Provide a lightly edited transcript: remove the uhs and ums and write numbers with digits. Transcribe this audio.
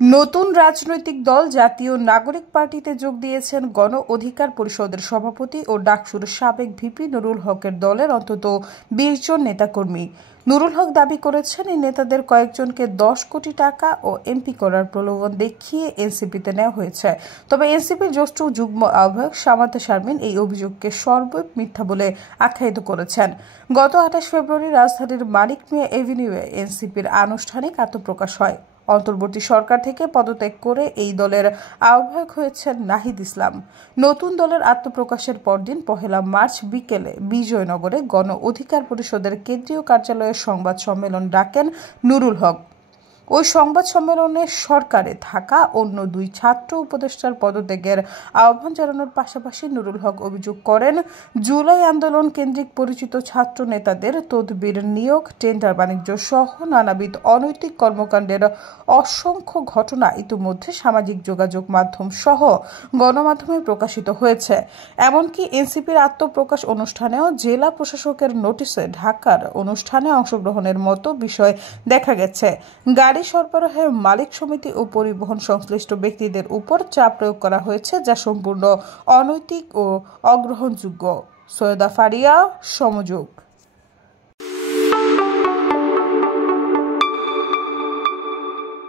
নতুন রাজনৈতিক দল জাতীয় নাগরিক পার্টিতে যোগ দিয়েছেন গণ অধিকার পরিষদের সভাপতি ও ডাকসুর সাবেক ভিপি নুরুল হকের দলের অন্তত ২০ জন নেতাকর্মী। নুরুল হক দাবি করেছেন, এই নেতাদের কয়েকজনকে ১০ কোটি টাকা ও এমপি করার প্রলোভন দেখিয়ে এনসিপিতে নেওয়া হয়েছে। তবে এনসিপির জ্যেষ্ঠ যুগ্ম আহ্বায়ক সামান্তা শারমিন এই অভিযোগকে সর্বৈব মিথ্যা বলে আখ্যায়িত করেছেন। গত ২৮ ফেব্রুয়ারি রাজধানীর মানিক মিয়া এভিনিউয়ে এনসিপির আনুষ্ঠানিক আত্মপ্রকাশ হয়। অন্তর্বর্তী সরকার থেকে পদত্যাগ করে এই দলের আহ্বায়ক হয়েছেন নাহিদ ইসলাম। নতুন দলের আত্মপ্রকাশের পরদিন ১ মার্চ বিকেলে বিজয়নগরে গণ অধিকার পরিষদের কেন্দ্রীয় কার্যালয়ে সংবাদ সম্মেলন ডাকেন নুরুল হক। ওই সংবাদ সম্মেলনে সরকারে থাকা অন্য ২ ছাত্র উপদেষ্টার পদত্যাগের আহ্বান জানানোর পাশাপাশি নুরুল হক অভিযোগ করেন, জুলাই আন্দোলন কেন্দ্রিক পরিচিত ছাত্র নেতাদের তদবির, নিয়োগ, টেন্ডার বাণিজ্য সহ নানাবিধ অনৈতিক কর্মকাণ্ডের অসংখ্য ঘটনা ইতিমধ্যে সামাজিক যোগাযোগ মাধ্যম সহ গণমাধ্যমে প্রকাশিত হয়েছে। এমনকি এনসিপির আত্মপ্রকাশ অনুষ্ঠানেও জেলা প্রশাসকের নোটিশে ঢাকার অনুষ্ঠানে অংশগ্রহণের মতো বিষয় দেখা গেছে। গাড়ি সরবরাহের মালিক সমিতি ও পরিবহন সংশ্লিষ্ট ব্যক্তিদের উপর চাপ প্রয়োগ করা হয়েছে, যা সম্পূর্ণ অনৈতিক ও অগ্রহণযোগ্য। সৈয়দা ফারিয়া, সমযোগ।